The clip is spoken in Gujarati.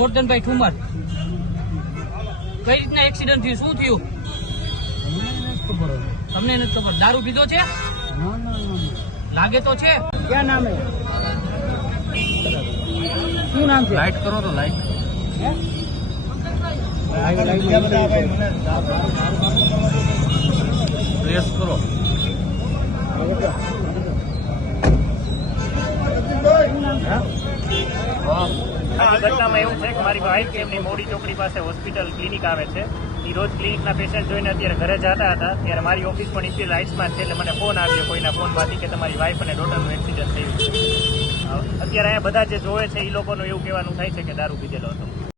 ગોરધનભાઈ ઠુમર. કઈ રીતના એક્સિડન્ટ થયું? શું થયું? તમને નથી ખબર? દારૂ પીધો છે? લાગે તો છે? ક્યાં નામ શું નામ છે? લાઈટ કરો તો લાઈટ પ્રેસ કરો. આ ઘટનામાં એવું છે કે મારી વાઈફ એમની મોડી ચોકડી પાસે હોસ્પિટલ ક્લિનિક આવે છે. એ રોજ ક્લિનિકના પેશન્ટ જોઈને અત્યારે ઘરે જતા હતા. ત્યારે મારી ઓફિસ પણ ઇન્સ્ટિલ રાઇટ્સમાં છે એટલે મને ફોન આવ્યો કોઈના ફોનમાંથી કે તમારી વાઈફ અને ડોટરનું એક્સિડન્ટ થયું અત્યારે અહીંયા બધા જે જોવે છે એ લોકોનું એવું કહેવાનું થાય છે કે દારૂ પીધેલો હતો.